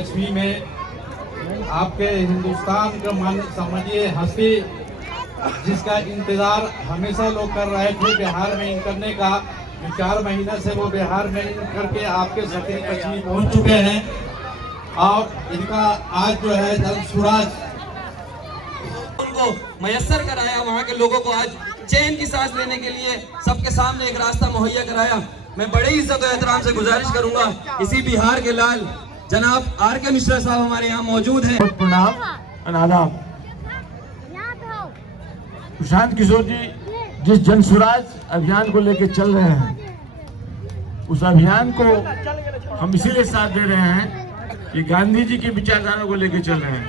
पश्चिमी में आपके हिंदुस्तान का मान समझिए हस्ती जिसका इंतजार हमेशा लोग कर रहे थे बिहार में इन करने का, 4 महीने से वो बिहार में इन करके आपके सकरी पश्चिमी पहुंच चुके हैं और इनका आज जो है जल सुराज उनको मयस्सर कराया, वहाँ के लोगों को आज चैन की सांस लेने के लिए सबके सामने एक रास्ता मुहैया कराया। मैं बड़े इज्जत और एहतराम से गुजारिश करूंगा, इसी बिहार के लाल जनाब R.K. मिश्रा साहब हमारे यहाँ मौजूद हैं। प्रणाम और आदाब। प्रशांत किशोर जी जिस जन स्वराज अभियान को लेकर चल रहे हैं, उस अभियान को हम इसीलिए साथ दे रहे हैं कि गांधी जी की विचारधारा को लेकर चल रहे हैं।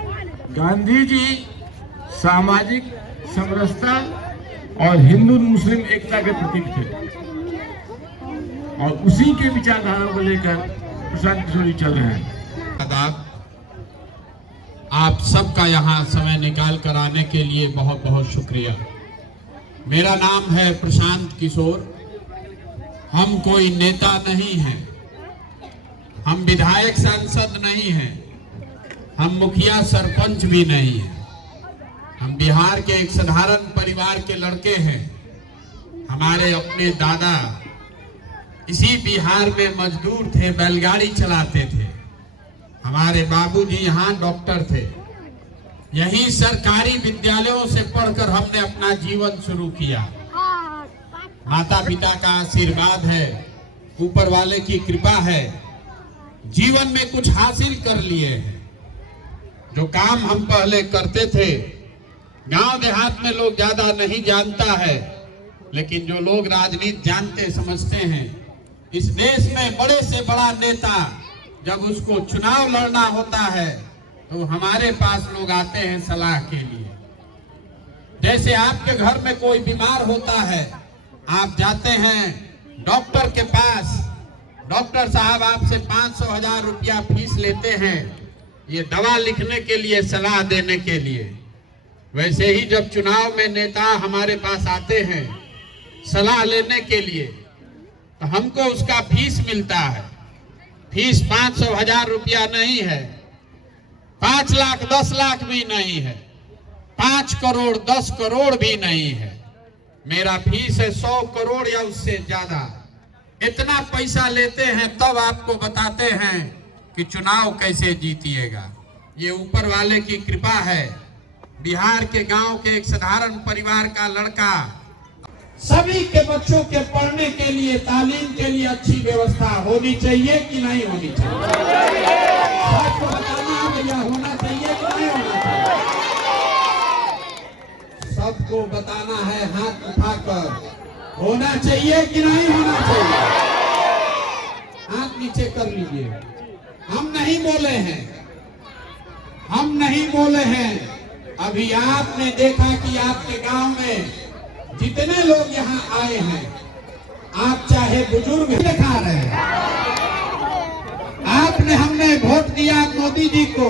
गांधी जी सामाजिक समरसता और हिंदू मुस्लिम एकता के प्रतीक थे और उसी के विचारधारा को लेकर प्रशांत किशोर जी चल रहे हैं। आदाब, आप सबका यहाँ समय निकाल कर आने के लिए बहुत बहुत शुक्रिया। मेरा नाम है प्रशांत किशोर। हम कोई नेता नहीं हैं, हम विधायक सांसद नहीं हैं, हम मुखिया सरपंच भी नहीं हैं। हम बिहार के एक साधारण परिवार के लड़के हैं। हमारे अपने दादा इसी बिहार में मजदूर थे, बैलगाड़ी चलाते थे। हमारे बाबूजी यहाँ डॉक्टर थे। यही सरकारी विद्यालयों से पढ़कर हमने अपना जीवन शुरू किया। माता पिता का आशीर्वाद है, ऊपर वाले की कृपा है, जीवन में कुछ हासिल कर लिए हैं। जो काम हम पहले करते थे, गांव देहात में लोग ज्यादा नहीं जानता है, लेकिन जो लोग राजनीति जानते समझते हैं, इस देश में बड़े से बड़ा नेता जब उसको चुनाव लड़ना होता है तो हमारे पास लोग आते हैं सलाह के लिए। जैसे आपके घर में कोई बीमार होता है, आप जाते हैं डॉक्टर के पास, डॉक्टर साहब आपसे 500,000 रुपया फीस लेते हैं ये दवा लिखने के लिए, सलाह देने के लिए। वैसे ही जब चुनाव में नेता हमारे पास आते हैं सलाह लेने के लिए तो हमको उसका फीस मिलता है। फीस 500,000 रुपया नहीं है, 5 लाख 10 लाख भी नहीं है, 5 करोड़ 10 करोड़ भी नहीं है। मेरा फीस है 100 करोड़ या उससे ज्यादा। इतना पैसा लेते हैं तब आपको बताते हैं कि चुनाव कैसे जीतिएगा। ये ऊपर वाले की कृपा है। बिहार के गांव के एक साधारण परिवार का लड़का, सभी के बच्चों के पढ़ने के लिए, तालीम के लिए अच्छी व्यवस्था होनी चाहिए कि नहीं होनी चाहिए? सबको बताना है भैया, होना चाहिए कि नहीं होना चाहिए? सबको बताना है हाथ उठाकर, होना चाहिए कि नहीं होना चाहिए? हाथ नीचे कर लीजिए। हम नहीं बोले हैं, हम नहीं बोले हैं। अभी आपने देखा कि आपके गांव में जितने लोग यहाँ आए हैं, आप चाहे बुजुर्ग दिखा रहे हैं, आपने हमने वोट दिया मोदी जी को,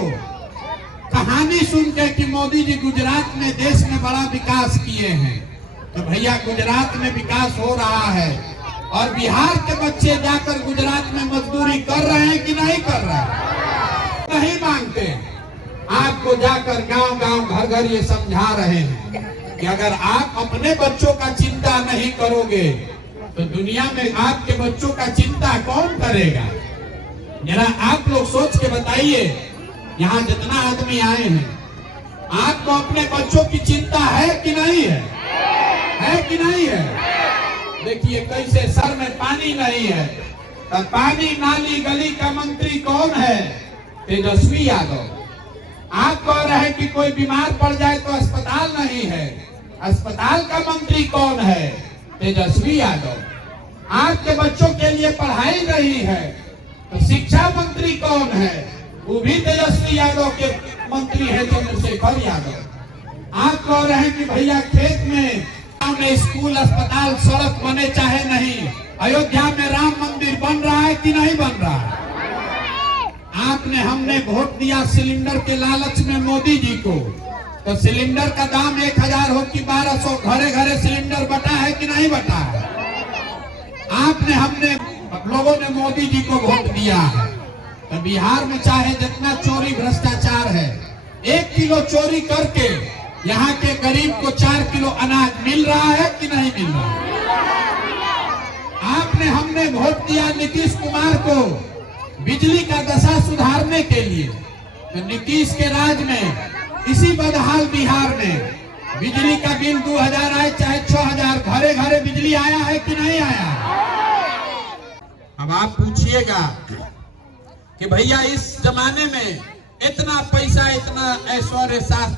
कहानी सुन के कि मोदी जी गुजरात में देश में बड़ा विकास किए हैं। तो भैया गुजरात में विकास हो रहा है और बिहार के बच्चे जाकर गुजरात में मजदूरी कर रहे हैं कि नहीं कर रहे हैं? नहीं मांगते। आपको जाकर गांव गांव घर घर ये समझा रहे हैं कि अगर आप अपने बच्चों का चिंता नहीं करोगे तो दुनिया में आपके बच्चों का चिंता कौन करेगा? जरा आप लोग सोच के बताइए, यहाँ जितना आदमी आए हैं, आपको अपने बच्चों की चिंता है कि नहीं है? है कि नहीं है? देखिए कैसे सर में पानी नहीं है। तो पानी नाली गली का मंत्री कौन है? तेजस्वी यादव। आप कह रहे हैं कि कोई बीमार पड़ जाए तो अस्पताल नहीं है, अस्पताल का मंत्री कौन है? तेजस्वी यादव। आपके बच्चों के लिए पढ़ाई नहीं है तो शिक्षा मंत्री कौन है? वो भी तेजस्वी यादव के मंत्री है, चंद्रशेखर यादव। आप कह रहे हैं कि भैया खेत में स्कूल अस्पताल सड़क बने चाहे नहीं, अयोध्या में राम मंदिर बन रहा है कि नहीं बन रहा है? आपने हमने वोट दिया सिलेंडर के लालच में मोदी जी को, तो सिलेंडर का दाम 1000 हो कि 1200, घरे घरे सिलेंडर बटा है कि नहीं बटा है? आपने हमने लोगों ने मोदी जी को वोट दिया है तो बिहार में चाहे जितना चोरी भ्रष्टाचार है, 1 किलो चोरी करके यहाँ के गरीब को 4 किलो अनाज मिल रहा है कि नहीं मिल रहा है? हमने वोट दिया नीतीश कुमार को बिजली का दशा सुधारने के लिए। तो नीतीश के राज में इसी बदहाल बिहार में बिजली का बिल 2000 आए चाहे 6000, घरे घरे बिजली आया है कि नहीं आया? अब आप पूछिएगा कि भैया इस जमाने में इतना पैसा, इतना ऐश्वर्य साथ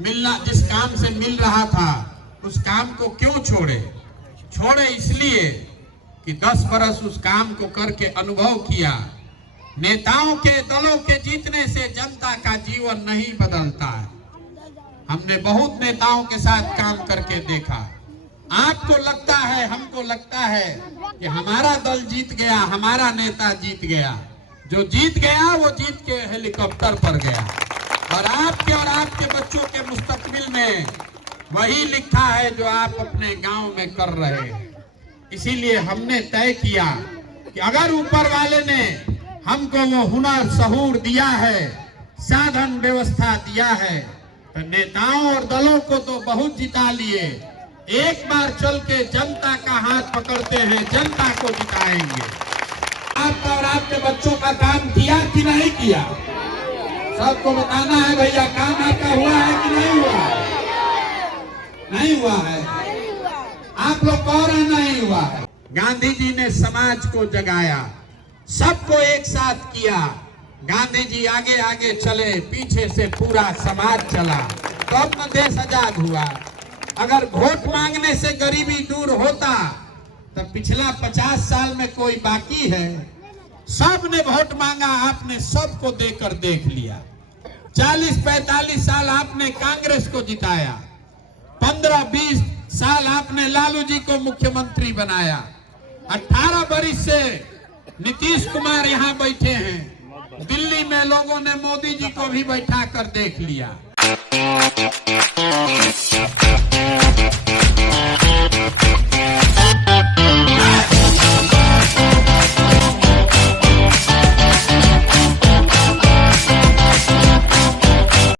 मिलना, जिस काम से मिल रहा था उस काम को क्यों छोड़े? इसलिए कि 10 बरस उस काम को करके अनुभव किया। नेताओं के, दलों के जीतने से जनता का जीवन नहीं बदलता है। हमने बहुत नेताओं के साथ काम करके देखा। आपको लगता है, हमको लगता है कि हमारा दल जीत गया, हमारा नेता जीत गया। जो जीत गया वो जीत के हेलीकॉप्टर पर गया, और आपके बच्चों के मुस्तकबिल में वही लिखा है जो आप अपने गांव में कर रहे हैं। इसीलिए हमने तय किया कि अगर ऊपर वाले ने हमको वो हुनर, सहूर दिया है, साधन व्यवस्था दिया है, तो नेताओं और दलों को तो बहुत जिता लिए। एक बार चल के जनता का हाथ पकड़ते हैं, जनता को जिताएंगे। आपका और आपके बच्चों का काम किया कि नहीं किया? सबको बताना है भैया, काम आपका हुआ है कि नहीं हुआ? नहीं हुआ है। आप लोग कह रहे नहीं हुआ है। गांधी जी ने समाज को जगाया, सबको एक साथ किया। गांधी जी आगे आगे चले, पीछे से पूरा समाज चला, तो अपना देश आजाद हुआ। अगर वोट मांगने से गरीबी दूर होता तो पिछला 50 साल में कोई बाकी है? सबने वोट मांगा, आपने सबको देकर देख लिया। 40-45 साल आपने कांग्रेस को जिताया, 15-20 साल आपने लालू जी को मुख्यमंत्री बनाया, 18 बरिस से नीतीश कुमार यहाँ बैठे हैं। दिल्ली में लोगों ने मोदी जी को भी बैठा कर देख लिया।